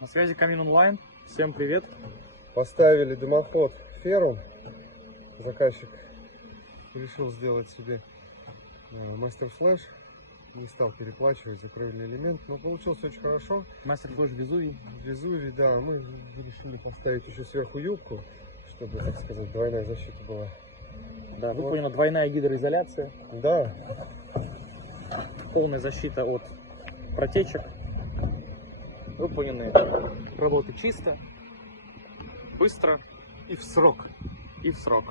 На связи Камин Онлайн. Всем привет. Поставили дымоход Феррум. Заказчик решил сделать себе мастер флэш. Не стал переплачивать за кровельный элемент, но получилось очень хорошо. Мастер флэш Везувий. Везувий, да. Мы решили поставить еще сверху юбку, чтобы, так сказать, двойная защита была. Да, выполнена двойная гидроизоляция. Да. Полная защита от протечек. Выполнены работы чисто, быстро И в срок. и в срок.